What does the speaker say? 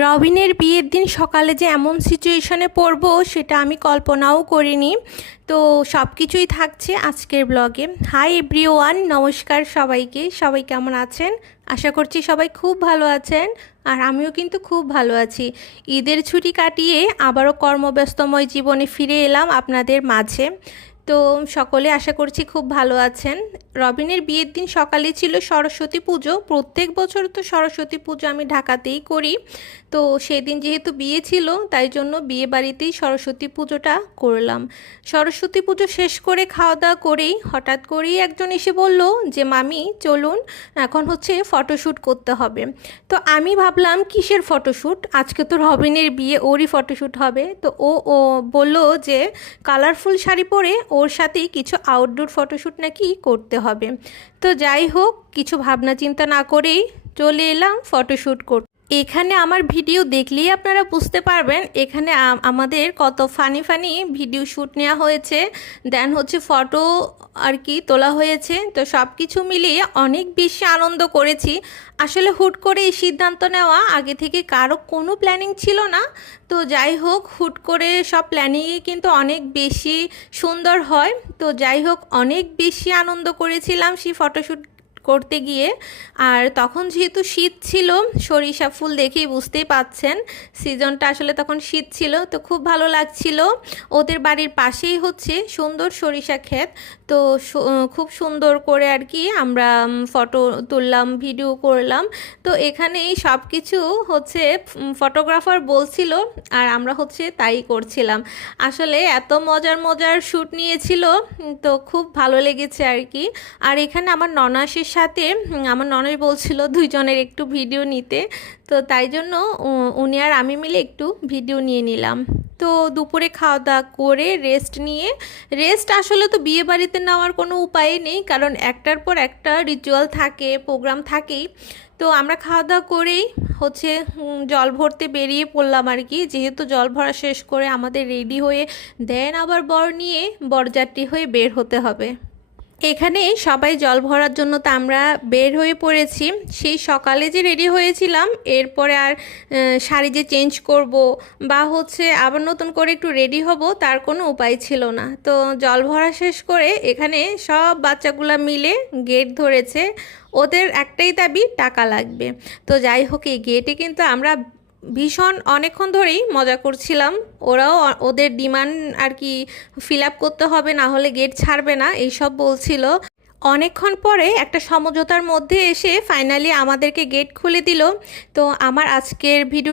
রবিনের বিয়ের দিন সকালে যে এমন সিচুয়েশনে পড়বো সেটা আমি কল্পনাও করিনি। তো সব কিছুই থাকছে আজকের ব্লগে। হাই এভরিওয়ান, নমস্কার সবাইকে। সবাই কেমন আছেন? আশা করছি সবাই খুব ভালো আছেন, আর আমিও কিন্তু খুব ভালো আছি। ঈদের ছুটি কাটিয়ে আবারও কর্মব্যস্তময় জীবনে ফিরে এলাম আপনাদের মাঝে। তো সকলে আশা করছি খুব ভালো আছেন। রবিনের বিয়ের দিন সকালে ছিল সরস্বতী পুজো। প্রত্যেক বছর তো সরস্বতী পুজো আমি ঢাকাতেই করি। তো সেদিন যেহেতু বিয়ে ছিল, তাই জন্য বিয়ে বাড়িতেই সরস্বতী পুজোটা করলাম। সরস্বতী পুজো শেষ করে খাওয়া দাওয়া করেই হঠাৎ করেই একজন এসে বলল যে মামি চলুন, এখন হচ্ছে ফটোশ্যুট করতে হবে। তো আমি ভাবলাম কিসের ফটোশ্যুট, আজকে তো রবিনের বিয়ে, ওরই ফটোশ্যুট হবে। তো ও বলল যে কালারফুল শাড়ি পরে ওর সাথেই কিছু আউটডোর ফটোশ্যুট নাকি করতে হবে। তো যাই হোক, কিছু ভাবনা চিন্তা না করেই চলে এলাম ফটোশ্যুট করতে। এখানে আমার ভিডিও দেখলেই আপনারা বুঝতে পারবেন এখানে আমাদের কত ফানি ফানি ভিডিও শ্যুট নেওয়া হয়েছে, দেন হচ্ছে ফটো আর কি তোলা হয়েছে। তো সব কিছু মিলিয়ে অনেক বেশি আনন্দ করেছি। আসলে হুট করে এই সিদ্ধান্ত নেওয়া, আগে থেকে কারো কোনো প্ল্যানিং ছিল না। তো যাই হোক, হুট করে সব প্ল্যানিংই কিন্তু অনেক বেশি সুন্দর হয়। তো যাই হোক, অনেক বেশি আনন্দ করেছিলাম সেই ফটোশ্যুট করতে গিয়ে। আর তখন যেহেতু শীত ছিল, সরিষা ফুল দেখেই বুঝতেই পাচ্ছেন সিজনটা আসলে তখন শীত ছিল। তো খুব ভালো লাগছিল। ওদের বাড়ির পাশেই হচ্ছে সুন্দর সরিষা ক্ষেত। তো খুব সুন্দর করে আর কি আমরা ফটো তুললাম, ভিডিও করলাম। তো এখানেই সব কিছু হচ্ছে ফটোগ্রাফার বলছিল, আর আমরা হচ্ছে তাই করছিলাম। আসলে এত মজার মজার শ্যুট নিয়েছিল, তো খুব ভালো লেগেছে আর কি। আর এখানে আমার ননাসের সাথে আমার ননাস বলছিল দুইজনের একটু ভিডিও নিতে। তো তাই জন্য উনি আর আমি মিলে একটু ভিডিও নিয়ে নিলাম। তো দুপুরে খাওয়া দাওয়া করে রেস্ট আসলে তো বিয়ে বাড়িতে নেওয়ার কোনো উপায় নেই, কারণ একটার পর একটা রিচুয়াল থাকে, প্রোগ্রাম থাকেই। তো আমরা খাওয়া দাওয়া করেই হচ্ছে জল ভরতে বেরিয়ে পড়লাম আর কি। যেহেতু জল ভরা শেষ করে আমাদের রেডি হয়ে দেন আবার বর নিয়ে বরযাত্রী হয়ে বের হতে হবে। এখানে সবাই জল ভরার জন্য তো আমরা বের হয়ে পড়েছি। সেই সকালে যে রেডি হয়েছিলাম, এরপরে আর শাড়ি যে চেঞ্জ করব বা হচ্ছে আবার নতুন করে একটু রেডি হব, তার কোনো উপায় ছিল না। তো জল ভরা শেষ করে এখানে সব বাচ্চাগুলা মিলে গেট ধরেছে। ওদের একটাই দাবি, টাকা লাগবে। তো যাই হোক, এই গেটে কিন্তু আমরা ভীষণ অনেকক্ষণ ধরেই মজা করছিলাম। ওরাও ওদের ডিমান্ড আর কি ফিল আপ করতে হবে, না হলে গেট ছাড়বে না, এইসব বলছিল। অনেকক্ষণ পরে একটা সমঝোতার মধ্যে এসে ফাইনালি আমাদেরকে গেট খুলে দিল। তো আমার আজকের ভিডিও